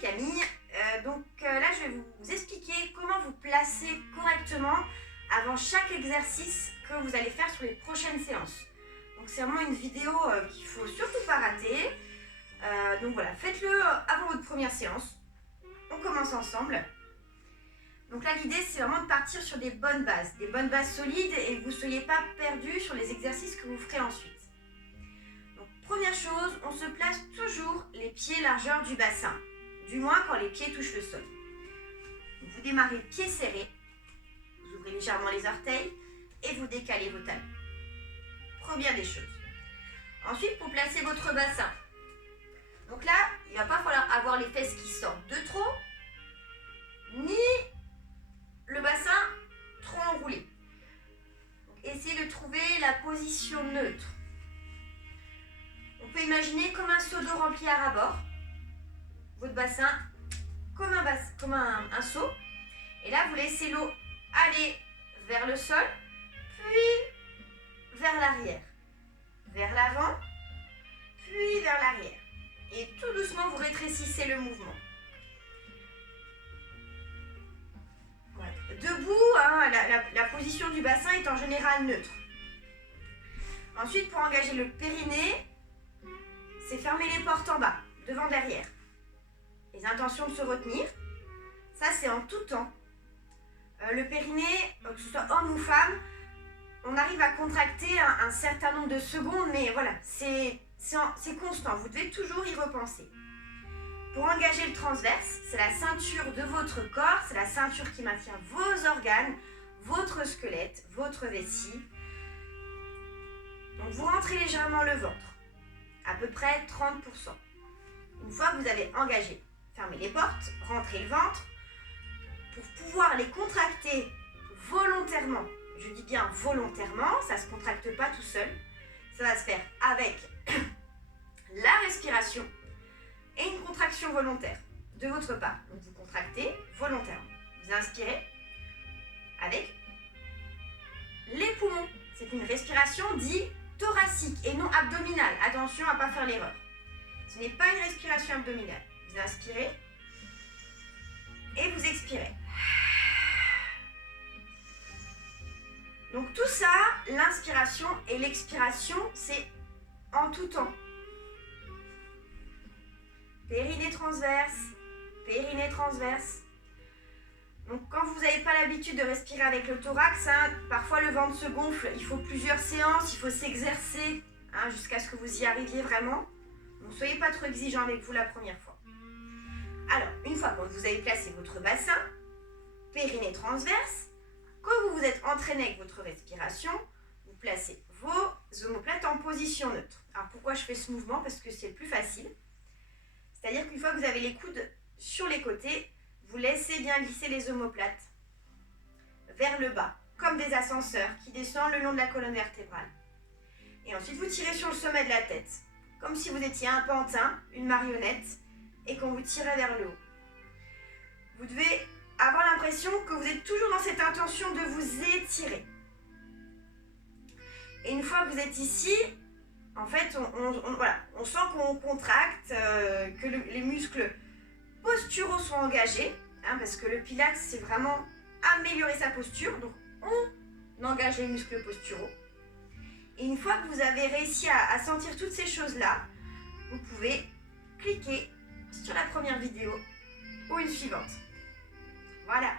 c'est Camille. Là, je vais vous expliquer comment vous placer correctement avant chaque exercice que vous allez faire sur les prochaines séances. Donc c'est vraiment une vidéo qu'il ne faut surtout pas rater. Donc voilà, faites-le avant votre première séance. On commence ensemble. Donc là, l'idée, c'est vraiment de partir sur des bonnes bases solides et que vous ne soyez pas perdus sur les exercices que vous ferez ensuite. Donc première chose, on se place toujours les pieds largeur du bassin, du moins quand les pieds touchent le sol. Donc, vous démarrez pieds serrés, vous ouvrez légèrement les orteils et vous décalez vos talons. Première des choses. Ensuite, pour placer votre bassin, donc là, il ne va pas falloir avoir les fesses qui sortent de trop, ni le bassin trop enroulé. Donc, essayez de trouver la position neutre. On peut imaginer comme un seau d'eau rempli à ras-bord, votre bassin comme un seau. Et là, vous laissez l'eau aller vers le sol, puis vers l'arrière, vers l'avant, puis vers l'arrière. Et tout doucement, vous rétrécissez le mouvement. Voilà. Debout, la position du bassin est en général neutre. Ensuite, pour engager le périnée, c'est fermer les portes en bas, devant, derrière. Les intentions de se retenir, ça c'est en tout temps. Le périnée, que ce soit homme ou femme, on arrive à contracter un certain nombre de secondes, mais voilà, c'est constant, vous devez toujours y repenser. Pour engager le transverse, c'est la ceinture de votre corps, c'est la ceinture qui maintient vos organes, votre squelette, votre vessie. Donc vous rentrez légèrement le ventre, à peu près 30%. Une fois que vous avez engagé, fermez les portes, rentrez le ventre. Pour pouvoir les contracter volontairement, je dis bien volontairement, ça ne se contracte pas tout seul, ça va se faire avec la respiration et une contraction volontaire de votre part. Donc vous contractez volontairement. Vous inspirez avec les poumons. C'est une respiration dite thoracique et non abdominale. Attention à ne pas faire l'erreur. Ce n'est pas une respiration abdominale. Vous inspirez et vous expirez. Donc tout ça, l'inspiration et l'expiration, c'est en tout temps. Périnée transverse, périnée transverse. Donc quand vous n'avez pas l'habitude de respirer avec le thorax, parfois le ventre se gonfle, il faut plusieurs séances, il faut s'exercer jusqu'à ce que vous y arriviez vraiment. Donc soyez pas trop exigeant avec vous la première fois. Alors, une fois que vous avez placé votre bassin, périnée transverse, que vous vous êtes entraîné avec votre respiration, vous placez vos omoplates en position neutre. Alors pourquoi je fais ce mouvement? Parce que c'est le plus facile. C'est-à-dire qu'une fois que vous avez les coudes sur les côtés, vous laissez bien glisser les omoplates vers le bas, comme des ascenseurs qui descendent le long de la colonne vertébrale. Et ensuite, vous tirez sur le sommet de la tête, comme si vous étiez un pantin, une marionnette, et qu'on vous tirait vers le haut. Vous devez avoir l'impression que vous êtes toujours dans cette intention de vous étirer. Et une fois que vous êtes ici, en fait, on sent qu'on contracte, que les muscles posturaux sont engagés, parce que le pilates, c'est vraiment améliorer sa posture. Donc, on engage les muscles posturaux. Et une fois que vous avez réussi à sentir toutes ces choses-là, vous pouvez cliquer sur la première vidéo ou une suivante. Voilà.